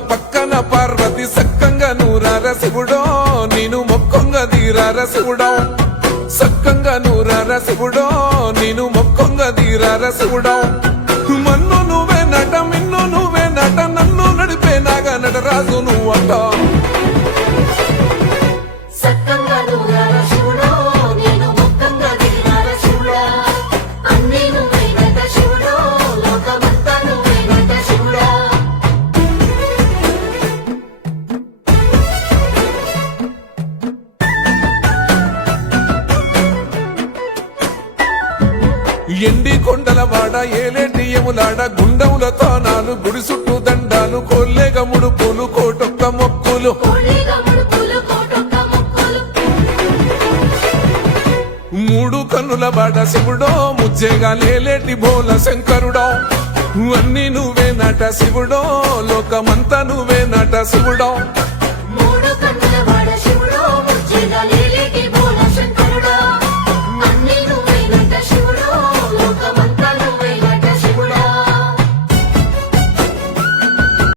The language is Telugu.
పక్కన పార్వతి సక్కంగా నూరార శివుడో నేను మొక్కంగా తీరార శివుడో సక్కంగా నూరార శివుడో నేను మొక్కంగా తీరార శివుడో మన్ను నువ్వే నట మిన్ను నువ్వే నట నన్ను నడిపే నాగా నటరాజు నువ్వట ఎండి కొండల వాడ ఏలేటి యములాడ గుండములతో నాలు గుడి చుట్టూ దండాలు కోల్లేగ ముడుపులు కోటొక్క మొక్కులు మూడు కన్నుల బాడ శివుడో ముజ్జేగా లేలేటి బోల శంకరుడో అన్ని నువ్వే నట శివుడో లోకమంతా నువ్వే నట శివుడో మూడు కన్నుల బాడ శివుడో ముజ్జేగా